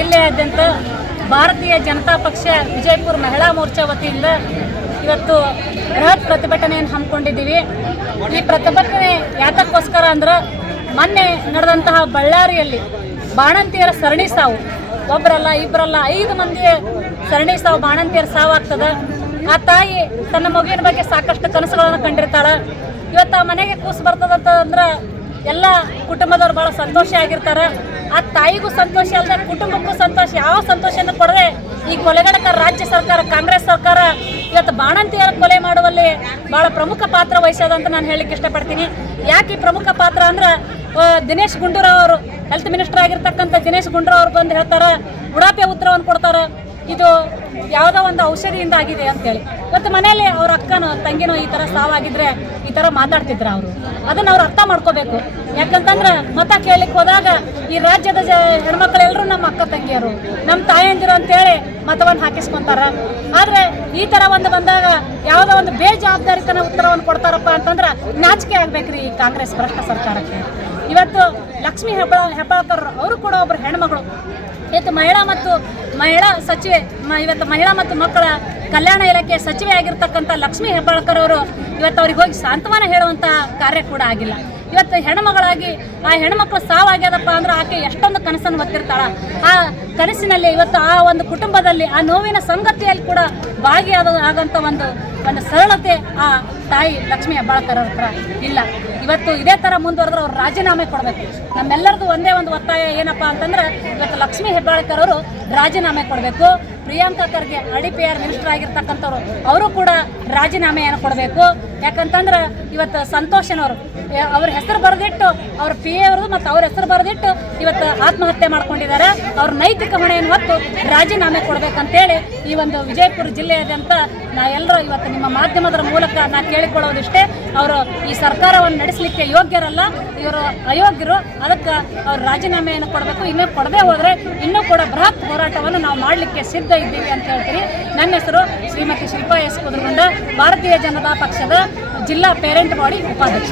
ಜಿಲ್ಲೆಯಾದ್ಯಂತ ಭಾರತೀಯ ಜನತಾ ಪಕ್ಷ ವಿಜಯಪುರ ಮಹಿಳಾ ಮೋರ್ಚಾ ವತಿಯಿಂದ ಇವತ್ತು ಬೃಹತ್ ಪ್ರತಿಭಟನೆಯನ್ನು ಹಮ್ಮಿಕೊಂಡಿದ್ದೀವಿ. ಈ ಪ್ರತಿಭಟನೆ ಯಾತಕ್ಕೋಸ್ಕರ ಅಂದ್ರೆ ಮೊನ್ನೆ ನಡೆದಂತಹ ಬಳ್ಳಾರಿಯಲ್ಲಿ ಬಾಣಂತಿಯರ ಸರಣಿ ಸಾವು. ಒಬ್ಬರಲ್ಲ ಇಬ್ಬರಲ್ಲ ಐದು ಮಂದಿ ಸರಣಿ ಸಾವು ಬಾಣಂತಿಯರ ಸಾವಾಗ್ತದ. ಆ ತಾಯಿ ತನ್ನ ಮಗುವಿನ ಬಗ್ಗೆ ಸಾಕಷ್ಟು ಕನಸುಗಳನ್ನು ಕಂಡಿರ್ತಾಳೆ. ಇವತ್ತು ಆ ಮನೆಗೆ ಕೂಸು ಬರ್ತದಂತ ಅಂದ್ರೆ ಎಲ್ಲ ಕುಟುಂಬದವ್ರು ಭಾಳ ಸಂತೋಷ ಆಗಿರ್ತಾರೆ. ಆ ತಾಯಿಗೂ ಸಂತೋಷ ಅಲ್ಲದೆ ಕುಟುಂಬಕ್ಕೂ ಸಂತೋಷ. ಯಾವ ಸಂತೋಷನೂ ಕೊಡದೆ ಈ ಕೊಲೆಗಡಕ ರಾಜ್ಯ ಸರ್ಕಾರ, ಕಾಂಗ್ರೆಸ್ ಸರ್ಕಾರ ಇವತ್ತು ಬಾಣಂತಿಯರ ಕೊಲೆ ಮಾಡುವಲ್ಲಿ ಭಾಳ ಪ್ರಮುಖ ಪಾತ್ರ ವಹಿಸೋದು ಅಂತ ನಾನು ಹೇಳಲಿಕ್ಕೆ ಇಷ್ಟಪಡ್ತೀನಿ. ಯಾಕೆ ಪ್ರಮುಖ ಪಾತ್ರ ಅಂದ್ರೆ ದಿನೇಶ್ ಗುಂಡೂರಾವ್ ಅವರು ಹೆಲ್ತ್ ಮಿನಿಸ್ಟರ್ ಆಗಿರ್ತಕ್ಕಂಥ ದಿನೇಶ್ ಗುಂಡೂರಾವ್ ಅವ್ರು ಬಂದು ಹೇಳ್ತಾರೆ ಉಡಾಪೆ ಉತ್ತರವನ್ನು ಕೊಡ್ತಾರೆ. ಇದು ಯಾವುದೋ ಒಂದು ಔಷಧಿಯಿಂದ ಆಗಿದೆ ಅಂತೇಳಿ ಮತ್ತು ಮನೆಯಲ್ಲಿ ಅವ್ರ ಅಕ್ಕನೋ, ತಂಗಿನೋ ಈ ಥರ ಸಾವಾಗಿದ್ರೆ ಈ ಥರ ಮಾತಾಡ್ತಿದ್ರು ಅವರು. ಅದನ್ನ ಅವ್ರು ಅರ್ಥ ಮಾಡ್ಕೋಬೇಕು. ಯಾಕಂತಂದ್ರೆ ಮತ ಕೇಳಲಿಕ್ಕೆ ಹೋದಾಗ ಈ ರಾಜ್ಯದ ಜ ಹೆಣ್ಮಕ್ಳೆಲ್ಲರೂ ನಮ್ಮ ಅಕ್ಕ ತಂಗಿಯರು, ನಮ್ಮ ತಾಯಂದಿರು ಅಂತೇಳಿ ಮತವನ್ನು ಹಾಕಿಸ್ಕೊಂತಾರ. ಆದರೆ ಈ ಥರ ಒಂದು ಬಂದಾಗ ಯಾವುದೋ ಒಂದು ಬೇಜವಾಬ್ದಾರಿತನ ಉತ್ತರವನ್ನು ಕೊಡ್ತಾರಪ್ಪ ಅಂತಂದ್ರೆ ನಾಚಿಕೆ ಆಗ್ಬೇಕ್ರಿ ಈ ಕಾಂಗ್ರೆಸ್ ಭ್ರಷ್ಟ ಸರ್ಕಾರಕ್ಕೆ. ಇವತ್ತು ಲಕ್ಷ್ಮೀ ಹೆಬ್ಬಾಳ ಹೆಬ್ಬಾಳ್ಕರ್ ಅವರು ಕೂಡ ಒಬ್ಬರು ಹೆಣ್ಮಗಳು. ಇವತ್ತು ಮಹಿಳಾ ಮತ್ತು ಮಹಿಳಾ ಸಚಿವೆ ಇವತ್ತು ಮಹಿಳಾ ಮತ್ತು ಮಕ್ಕಳ ಕಲ್ಯಾಣ ಇಲಾಖೆ ಸಚಿವೆ ಆಗಿರ್ತಕ್ಕಂಥ ಲಕ್ಷ್ಮೀ ಹೆಬ್ಬಾಳ್ಕರ್ ಅವರು ಇವತ್ತು ಅವ್ರಿಗೆ ಹೋಗಿ ಸಾಂತ್ವನ ಹೇಳುವಂಥ ಕಾರ್ಯ ಕೂಡ ಆಗಿಲ್ಲ. ಇವತ್ತು ಹೆಣ್ಮಗಳಾಗಿ, ಆ ಹೆಣ್ಮಕ್ಳು ಸಾವಾಗ್ಯದಪ್ಪ ಅಂದ್ರೆ ಆಕೆ ಎಷ್ಟೊಂದು ಕನಸನ್ನು ಹೊತ್ತಿರ್ತಾಳ. ಆ ಕನಸಿನಲ್ಲಿ ಇವತ್ತು ಆ ಒಂದು ಕುಟುಂಬದಲ್ಲಿ, ಆ ನೋವಿನ ಸಂಗತಿಯಲ್ಲಿ ಕೂಡ ಭಾಗಿಯಾದ ಆಗಂತ ಒಂದು ಒಂದು ಸರಳತೆ ಆ ತಾಯಿ ಲಕ್ಷ್ಮೀ ಹೆಬ್ಬಾಳ್ಕರ್ ಹತ್ರ ಇಲ್ಲ. ಇವತ್ತು ಇದೇ ಥರ ಮುಂದುವರೆದ್ರೆ ಅವ್ರು ರಾಜೀನಾಮೆ ಕೊಡಬೇಕು. ನಮ್ಮೆಲ್ಲರದು ಒಂದೇ ಒಂದು ಒತ್ತಾಯ ಏನಪ್ಪಾ ಅಂತಂದ್ರೆ ಇವತ್ತು ಲಕ್ಷ್ಮೀ ಹೆಬ್ಬಾಳ್ಕರ್ ಅವರು ರಾಜೀನಾಮೆ ಕೊಡಬೇಕು. ಪ್ರಿಯಾಂಕಾ ಖರ್ಗೆ ಅಡಿ ಪಿ ಆರ್ ಮಿನಿಸ್ಟರ್ ಆಗಿರ್ತಕ್ಕಂಥವ್ರು, ಅವರು ಕೂಡ ರಾಜೀನಾಮೆಯನ್ನು ಕೊಡಬೇಕು. ಯಾಕಂತಂದ್ರೆ ಇವತ್ತು ಸಂತೋಷನವರು ಅವ್ರ ಹೆಸರು ಬರೆದಿಟ್ಟು ಅವ್ರ ಪಿ ಎ ಅವ್ರದ್ದು ಮತ್ತು ಅವ್ರ ಹೆಸರು ಬರೆದಿಟ್ಟು ಇವತ್ತು ಆತ್ಮಹತ್ಯೆ ಮಾಡ್ಕೊಂಡಿದ್ದಾರೆ. ಅವ್ರ ನೈತಿಕ ಹೊಣೆಯನ್ನು ಹೊತ್ತು ರಾಜೀನಾಮೆ ಕೊಡಬೇಕಂತೇಳಿ ಈ ಒಂದು ವಿಜಯಪುರ ಜಿಲ್ಲೆಯಾದ್ಯಂತ ನಾ ಎಲ್ಲರೂ ಇವತ್ತು ನಿಮ್ಮ ಮಾಧ್ಯಮದ ಮೂಲಕ ನಾ ಕೇಳಿಕೊಳ್ಳೋದಿಷ್ಟೇ. ಅವರು ಈ ಸರ್ಕಾರವನ್ನು ನಡೆಸಲಿಕ್ಕೆ ಯೋಗ್ಯರಲ್ಲ, ಇವರು ಅಯೋಗ್ಯರು. ಅದಕ್ಕೆ ಅವ್ರು ರಾಜೀನಾಮೆಯನ್ನು ಕೊಡಬೇಕು. ಇನ್ನೂ ಕೊಡದೆ ಹೋದರೆ ಇನ್ನೂ ಕೂಡ ಬೃಹತ್ ಹೋರಾಟವನ್ನು ನಾವು ಮಾಡಲಿಕ್ಕೆ ಸಿದ್ಧ ಇದ್ದೀವಿ ಅಂತ ಹೇಳ್ತೀನಿ ನನ್ನ ಹೆಸರು ಶ್ರೀಮತಿ ಶಿಲ್ಪಾ ಎಸ್ ಕುದುರ್ಗೊಂಡ, ಭಾರತೀಯ ಜನತಾ ಪಕ್ಷದ ಜಿಲ್ಲಾ ಪೇರೆಂಟ್ ಬಾಡಿ ಉಪಾಧ್ಯಕ್ಷ.